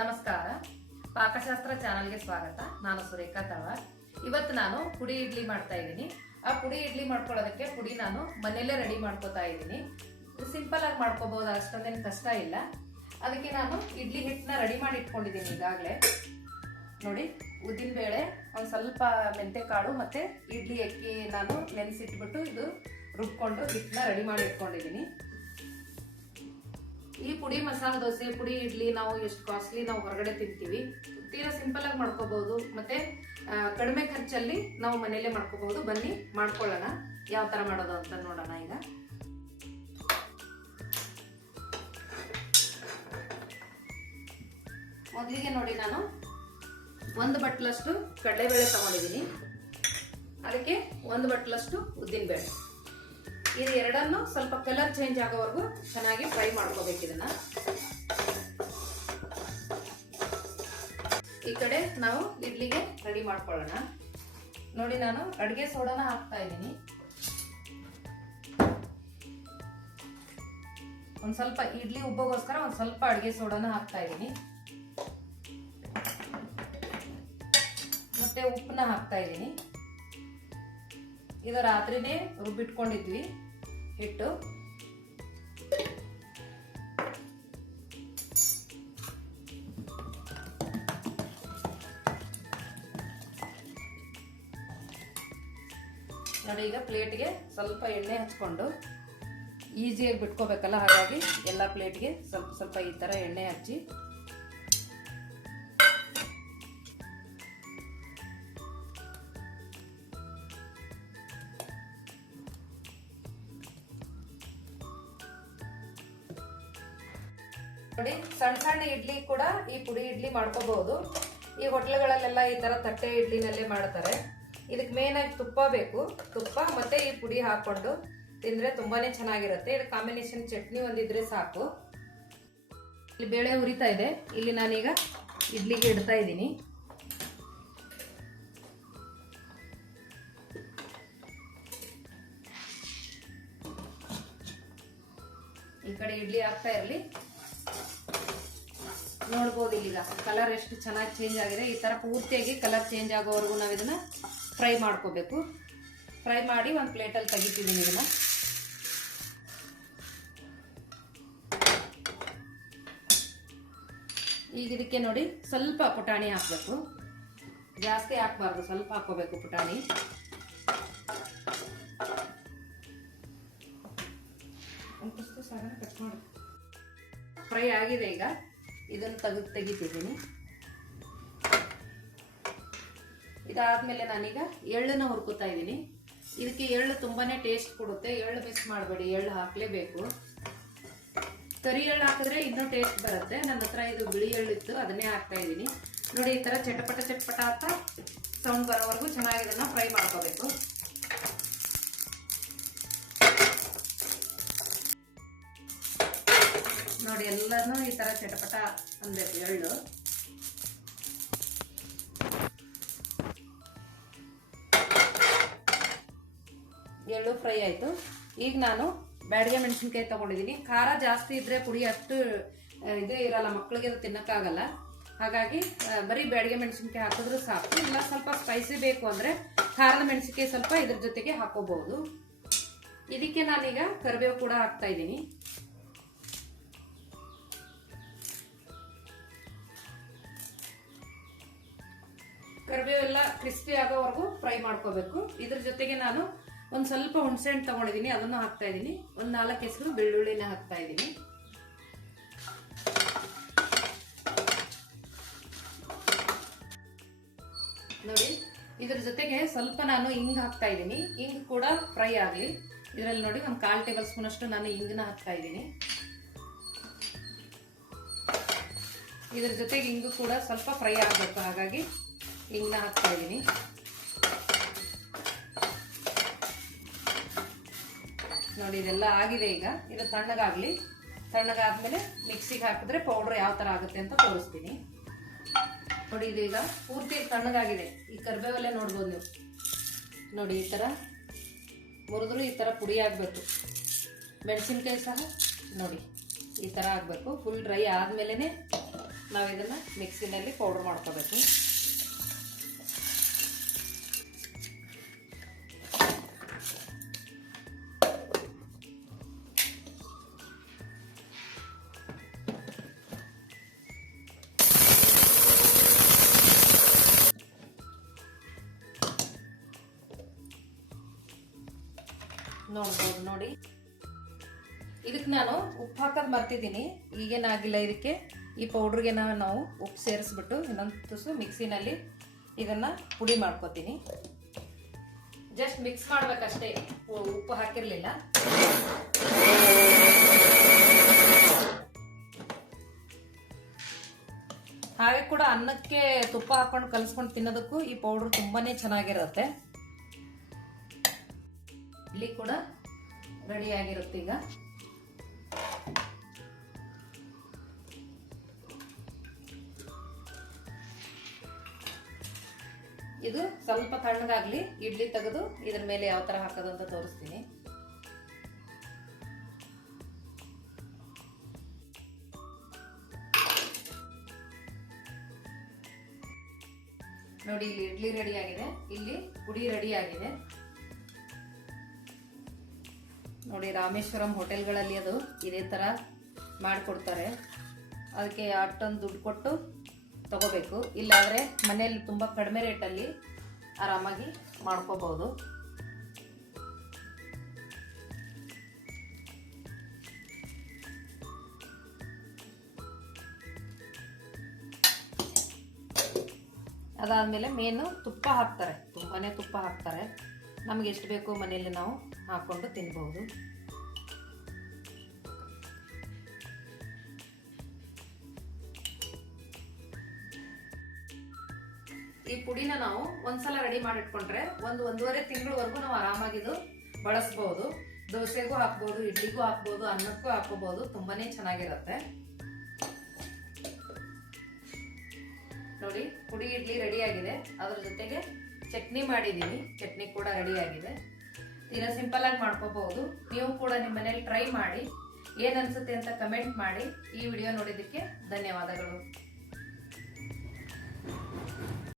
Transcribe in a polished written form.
ನಮಸ್ಕಾರ. ಪಾಕಶಾಸ್ತ್ರ ಚಾನಲ್ಗೆ ಸ್ವಾಗತ. ನಾನು ಸುರೇಖಾ ತಳವಾರ್. ಇವತ್ತು ನಾನು ಪುಡಿ ಇಡ್ಲಿ ಮಾಡ್ತಾ ಇದ್ದೀನಿ. ಆ ಪುಡಿ ಇಡ್ಲಿ ಮಾಡ್ಕೊಳ್ಳೋದಕ್ಕೆ ಪುಡಿ ನಾನು ಮನೆಯಲ್ಲೇ ರೆಡಿ ಮಾಡ್ಕೋತಾ ಇದ್ದೀನಿ. ಸಿಂಪಲ್ ಆಗಿ ಮಾಡ್ಕೋಬಹುದು, ಅಷ್ಟೊಂದೇನು ಕಷ್ಟ ಇಲ್ಲ. ಅದಕ್ಕೆ ನಾನು ಇಡ್ಲಿ ಹಿಟ್ಟನ್ನ ರೆಡಿ ಮಾಡಿ ಇಟ್ಕೊಂಡಿದ್ದೀನಿ ಈಗಾಗಲೇ. ನೋಡಿ, ಉದ್ದಿನ ಬೇಳೆ, ಒಂದು ಸ್ವಲ್ಪ ಮೆಂತೆಕಾಳು ಮತ್ತೆ ಇಡ್ಲಿ ಅಕ್ಕಿ ನಾನು ನೆನೆಸಿಟ್ಬಿಟ್ಟು ಇದು ರುಬ್ಕೊಂಡು ಹಿಟ್ಟನ್ನ ರೆಡಿ ಮಾಡಿ ಇಟ್ಕೊಂಡಿದ್ದೀನಿ. ಈ ಪುಡಿ ಮಸಾಲೆ ದೋಸೆ, ಪುಡಿ ಇಡ್ಲಿ ನಾವು ಎಷ್ಟು ಕಾಸ್ಟ್ಲಿ ನಾವು ಹೊರಗಡೆ ತಿಂತೀವಿ. ತೀರಾ ಸಿಂಪಲ್ ಆಗಿ ಮಾಡ್ಕೋಬಹುದು, ಮತ್ತೆ ಕಡಿಮೆ ಖರ್ಚಲ್ಲಿ ನಾವು ಮನೆಯಲ್ಲೇ ಮಾಡ್ಕೋಬಹುದು. ಬನ್ನಿ ಮಾಡ್ಕೊಳ್ಳೋಣ, ಯಾವ ತರ ಮಾಡೋದು ಅಂತ ನೋಡೋಣ. ಈಗ ಮೊದಲಿಗೆ ನೋಡಿ, ನಾನು 1 ಬಟ್ಲಷ್ಟು ಕಡಲೆಬೇಳೆ ತಗೊಂಡಿದ್ದೀನಿ. ಅದಕ್ಕೆ 1 ಬಟ್ಲಷ್ಟು ಉದ್ದಿನ ಬೇಳೆ. ಇದು ಎರಡನ್ನು ಸ್ವಲ್ಪ ಕಲರ್ ಚೇಂಜ್ ಆಗೋವರೆಗೂ ಚೆನ್ನಾಗಿ ಫ್ರೈ ಮಾಡ್ಕೋಬೇಕು. ಇದನ್ನ ಈ ಕಡೆ ನಾವು ಇಡ್ಲಿಗೆ ರೆಡಿ ಮಾಡ್ಕೊಳ್ಳೋಣ. ನೋಡಿ, ನಾನು ಅಡುಗೆ ಸೋಡಾನ ಹಾಕ್ತಾ ಇದ್ದೀನಿ. ಒಂದ್ ಸ್ವಲ್ಪ ಇಡ್ಲಿ ಉಬ್ಬೋಗೋಸ್ಕರ ಒಂದ್ ಸ್ವಲ್ಪ ಅಡುಗೆ ಸೋಡಾನ ಹಾಕ್ತಾ ಇದ್ದೀನಿ. ಮತ್ತೆ ಉಪ್ಪನ್ನ ಹಾಕ್ತಾ ಇದ್ದೀನಿ. ಇದು ರಾತ್ರಿನೇ ರುಬ್ಬಿಟ್ಕೊಂಡಿದ್ವಿ ಹಿಟ್ಟು. ನೋಡಿ, ಈಗ ಪ್ಲೇಟ್ಗೆ ಸ್ವಲ್ಪ ಎಣ್ಣೆ ಹಚ್ಕೊಂಡು ಈಸಿಯಾಗಿ ಬಿಟ್ಕೋಬೇಕಲ್ಲ, ಹಾಗಾಗಿ ಎಲ್ಲ ಪ್ಲೇಟ್ಗೆ ಸ್ವಲ್ಪ ಸ್ವಲ್ಪ ಈ ತರ ಎಣ್ಣೆ ಹಚ್ಚಿ ನೋಡಿ. ಸಣ್ಣ ಸಣ್ಣ ಇಡ್ಲಿ ಕೂಡ ಈ ಪುಡಿ ಇಡ್ಲಿ ಮಾಡ್ಕೋಬಹುದು. ಈ ಹೋಟ್ಲುಗಳಲ್ಲೆಲ್ಲ ಈ ತರ ತಟ್ಟೆ ಇಡ್ಲಿನಲ್ಲೇ ಮಾಡ್ತಾರೆ. ಇದಕ್ಕೆ ಮೇನ್ ಆಗಿ ತುಪ್ಪ ಬೇಕು. ತುಪ್ಪ ಮತ್ತೆ ಈ ಪುಡಿ ಹಾಕೊಂಡು ತಿಂದ್ರೆ ತುಂಬಾನೇ ಚೆನ್ನಾಗಿರುತ್ತೆ. ಇದು ಕಾಂಬಿನೇಷನ್ ಚಟ್ನಿ ಒಂದಿದ್ರೆ ಸಾಕು. ಇಲ್ಲಿ ಬೇಳೆ ಹುರಿತಾ ಇದೆ. ಇಲ್ಲಿ ನಾನೀಗ ಇಡ್ಲಿಗೆ ಇಡ್ತಾ ಇದ್ದೀನಿ. ಈ ಕಡೆ ಇಡ್ಲಿ ಆಗ್ತಾ ಇರಲಿ. ನೋಡ್ಬೋದು ಇಲ್ಲಿಗ ಕಲರ್ ಎಷ್ಟು ಚೆನ್ನಾಗಿ ಚೇಂಜ್ ಆಗಿದೆ. ಈ ತರ ಪೂರ್ತಿಯಾಗಿ ಕಲರ್ ಚೇಂಜ್ ಆಗೋವರೆಗೂ ನಾವು ಇದನ್ನ ಫ್ರೈ ಮಾಡ್ಕೋಬೇಕು. ಫ್ರೈ ಮಾಡಿ ಒಂದು ಪ್ಲೇಟಲ್ಲಿ ತೆಗಿತಿದ್ದೀನಿ ಇದನ್ನ. ಈಗ ಇದಕ್ಕೆ ನೋಡಿ ಸ್ವಲ್ಪ ಪುಟಾಣಿ ಹಾಕ್ಬೇಕು. ಜಾಸ್ತಿ ಹಾಕ್ಬಾರ್ದು, ಸ್ವಲ್ಪ ಹಾಕೋಬೇಕು ಪುಟಾಣಿ. ಕಟ್ ಮಾಡಿ ಫ್ರೈ ಆಗಿದೆ. ಈಗ ಇದನ್ನು ತೆಗಿತಿದ್ದೀನಿ. ಇದಾದ್ಮೇಲೆ ನಾನೀಗ ಎಳ್ಳನ್ನ ಹುರ್ಕೋತಾ ಇದ್ದೀನಿ. ಇದಕ್ಕೆ ಎಳ್ಳು ತುಂಬಾನೇ ಟೇಸ್ಟ್ ಕೊಡುತ್ತೆ. ಎಳ್ಳು ಮಿಸ್ ಮಾಡಬೇಡಿ, ಎಳ್ಳು ಹಾಕ್ಲೇಬೇಕು. ಕರಿ ಎಳ್ಳು ಹಾಕಿದ್ರೆ ಇನ್ನೂ ಟೇಸ್ಟ್ ಬರುತ್ತೆ. ನನ್ನ ಹತ್ರ ಇದು ಬಿಳಿ ಎಳ್ಳು ಇತ್ತು, ಅದನ್ನೇ ಹಾಕ್ತಾ ಇದ್ದೀನಿ. ನೋಡಿ, ಈ ತರ ಚಟಪಟ ಚಟಪಟ ಅಂತ ಸೌಂಡ್ ಬರೋವರೆಗೂ ಚೆನ್ನಾಗಿ ಇದನ್ನ ಫ್ರೈ ಮಾಡ್ಕೋಬೇಕು. ನೋಡಿ, ಎಲ್ಲಾನು ಈ ತರ ಚಟಪಟ ಅನ್ಬೇಕು ಎಳ್ಳು. ಎಳ್ಳು ಫ್ರೈ ಆಯ್ತು. ಈಗ ನಾನು ಬ್ಯಾಡಗೆ ಮೆಣಸಿನ್ಕಾಯಿ ತಗೊಂಡಿದ್ದೀನಿ. ಖಾರ ಜಾಸ್ತಿ ಇದ್ರೆ ಪುಡಿ ಅಷ್ಟು ಇದೇ ಇರಲ್ಲ, ಮಕ್ಕಳಿಗೆ ಅದು ತಿನ್ನಕ್ಕಾಗಲ್ಲ. ಹಾಗಾಗಿ ಬರೀ ಬ್ಯಾಡಗೆ ಮೆಣಸಿನ್ಕಾಯಿ ಹಾಕಿದ್ರು ಸಾಕು. ಇಲ್ಲ ಸ್ವಲ್ಪ ಸ್ಪೈಸಿ ಬೇಕು ಅಂದ್ರೆ ಖಾರದ ಮೆಣಸಿನ್ಕಾಯಿ ಸ್ವಲ್ಪ ಇದ್ರ ಜೊತೆಗೆ ಹಾಕೋಬಹುದು. ಇದಕ್ಕೆ ನಾನೀಗ ಕರಿಬೇವು ಕೂಡ ಹಾಕ್ತಾ ಇದ್ದೀನಿ. ಕರಿಬೇವೆಲ್ಲ ಕ್ರಿಸ್ಪಿ ಆಗೋವರೆಗೂ ಫ್ರೈ ಮಾಡ್ಕೋಬೇಕು. ಇದ್ರ ಜೊತೆಗೆ ನಾನು ಒಂದ್ ಸ್ವಲ್ಪ ಹುಣಸೆ ಹಣ್ಣು ತಗೊಂಡಿದ್ದೀನಿ, ಅದನ್ನು ಹಾಕ್ತಾ ಇದ್ದೀನಿ. ಒಂದ್ 4 ಹೆಸರು ಬೆಳ್ಳುಳ್ಳಿನ ಹಾಕ್ತಾ ಇದ್ದೀನಿ. ನೋಡಿ, ಇದ್ರ ಜೊತೆಗೆ ಸ್ವಲ್ಪ ನಾನು ಇಂಗ್ ಹಾಕ್ತಾ ಇದ್ದೀನಿ. ಇಂಗ್ ಕೂಡ ಫ್ರೈ ಆಗಲಿ. ಇದರಲ್ಲಿ ನೋಡಿ, ಒಂದು 1/4 ಟೇಬಲ್ ಸ್ಪೂನ್ ಅಷ್ಟು ನಾನು ಇಂಗನ್ನ ಹಾಕ್ತಾ ಇದ್ದೀನಿ. ಇದ್ರ ಜೊತೆಗೆ ಇಂಗು ಕೂಡ ಸ್ವಲ್ಪ ಫ್ರೈ ಆಗಬೇಕು, ಹಾಗಾಗಿ ಇಂಗ್ನ ಹಾಕ್ತಾ ಇದ್ದೀನಿ. ನೋಡಿ, ಇದೆಲ್ಲ ಆಗಿದೆ. ಈಗ ಇದು ತಣ್ಣಗಾಗ್ಲಿ. ತಣ್ಣಗಾದ್ಮೇಲೆ ಮಿಕ್ಸಿಗೆ ಹಾಕಿದ್ರೆ ಪೌಡರ್ ಯಾವ ತರ ಆಗುತ್ತೆ ಅಂತ ತೋರಿಸ್ತೀನಿ. ನೋಡಿ, ಇದೀಗ ಪೂರ್ತಿ ತಣ್ಣಗಾಗಿದೆ. ಈ ಕರಿಬೇವಲ್ಲೇ ನೋಡ್ಬೋದು ನೀವು. ನೋಡಿ, ಈ ತರ ಮುರಿದ್ರು ಈ ತರ ಪುಡಿ ಆಗ್ಬೇಕು. ಮೆಣಸಿನ್ಕಾಯಿ ಸಹ ನೋಡಿ ಈ ತರ ಆಗಬೇಕು. ಫುಲ್ ಡ್ರೈ ಆದ್ಮೇಲೆ ನಾವು ಇದನ್ನು ಮಿಕ್ಸಿನಲ್ಲಿ ಪೌಡರ್ ಮಾಡ್ಕೋಬೇಕು. ನೋಡ್ಬೋದು ನೋಡಿ, ಇದಕ್ಕೆ ನಾನು ಉಪ್ಪು ಹಾಕೋದು ಮರ್ತಿದ್ದೀನಿ. ಈಗೇನಾಗಿಲ್ಲ, ಇದಕ್ಕೆ ಈ ಪೌಡ್ರಿಗೆ ನಾವು ಉಪ್ಪು ಸೇರಿಸ್ಬಿಟ್ಟು ಇನ್ನೊಂದು ತುಸು ಮಿಕ್ಸಿನಲ್ಲಿ ಇದನ್ನು ಪುಡಿ ಮಾಡ್ಕೊತೀನಿ. ಜಸ್ಟ್ ಮಿಕ್ಸ್ ಮಾಡ್ಬೇಕಷ್ಟೇ, ಉಪ್ಪು ಹಾಕಿರಲಿಲ್ಲ. ಹಾಗೆ ಕೂಡ ಅನ್ನಕ್ಕೆ ತುಪ್ಪ ಹಾಕೊಂಡು ಕಲಿಸ್ಕೊಂಡು ತಿನ್ನೋದಕ್ಕೂ ಈ ಪೌಡ್ರ್ ತುಂಬಾನೇ ಚೆನ್ನಾಗಿರುತ್ತೆ. ಇಡ್ಲಿ ಕೂಡ ರೆಡಿ ಆಗಿರುತ್ತೆ. ಈಗ ಇದು ಸ್ವಲ್ಪ ತಣ್ಣಗಾಗ್ಲಿ, ಇಡ್ಲಿ ತೆಗೆದು ಇದ್ರ ಮೇಲೆ ಯಾವ ತರ ಹಾಕೋದು ಅಂತ ತೋರಿಸ್ತೀನಿ. ನೋಡಿ, ಇಲ್ಲಿ ಇಡ್ಲಿ ರೆಡಿ ಆಗಿದೆ, ಇಲ್ಲಿ ಪುಡಿ ರೆಡಿ ಆಗಿದೆ. ನೋಡಿ, ರಾಮೇಶ್ವರಂ ಹೋಟೆಲ್ಗಳಲ್ಲಿ ಅದು ಇದೇ ತರ ಮಾಡಿಕೊಡ್ತಾರೆ. ಅದಕ್ಕೆ ಅಷ್ಟೊಂದು ದುಡ್ಡು ಕೊಟ್ಟು ತಗೋಬೇಕು. ಇಲ್ಲಾದರೆ ಮನೆಯಲ್ಲಿ ತುಂಬ ಕಡಿಮೆ ರೇಟಲ್ಲಿ ಆರಾಮಾಗಿ ಮಾಡ್ಕೋಬಹುದು. ಅದಾದಮೇಲೆ ಮೇನು ತುಪ್ಪ ಹಾಕ್ತಾರೆ, ತುಂಬಾನೇ ತುಪ್ಪ ಹಾಕ್ತಾರೆ. ನಮಗೆ ಎಷ್ಟು ಬೇಕೋ ಮನೆಯಲ್ಲಿ ನಾವು ಹಾಕ್ಕೊಂಡು ತಿನ್ಬಹುದು. ಈ ಪುಡಿನ ನಾವು ಒಂದ್ಸಲ ರೆಡಿ ಮಾಡಿಟ್ಕೊಂಡ್ರೆ 1-1.5 ತಿಂಗಳವರೆಗೂ ನಾವು ಆರಾಮಾಗಿದು ಬಳಸಬಹುದು. ದೋಸೆಗೂ ಹಾಕ್ಬೋದು, ಇಡ್ಲಿಗೂ ಹಾಕ್ಬೋದು, ಅನ್ನಕ್ಕೂ ಹಾಕೋಬಹುದು. ತುಂಬಾನೇ ಚೆನ್ನಾಗಿರುತ್ತೆ. ನೋಡಿ, ಪುಡಿ ಇಡ್ಲಿ ರೆಡಿ ಆಗಿದೆ. ಅದ್ರ ಜೊತೆಗೆ ಚಟ್ನಿ ಮಾಡಿದೀನಿ, ಚಟ್ನಿ ಕೂಡ ರೆಡಿ ಆಗಿದೆ. ತೀರಾ ಸಿಂಪಲ್ ಆಗಿ ಮಾಡ್ಕೋಬಹುದು. ನೀವು ಕೂಡ ನಿಮ್ಮ ಮನೇಲಿ ಟ್ರೈ ಮಾಡಿ, ಏನ್ ಅನ್ಸುತ್ತೆ ಅಂತ ಕಮೆಂಟ್ ಮಾಡಿ. ಈ ವಿಡಿಯೋ ನೋಡಿದ್ದಕ್ಕೆ ಧನ್ಯವಾದಗಳು.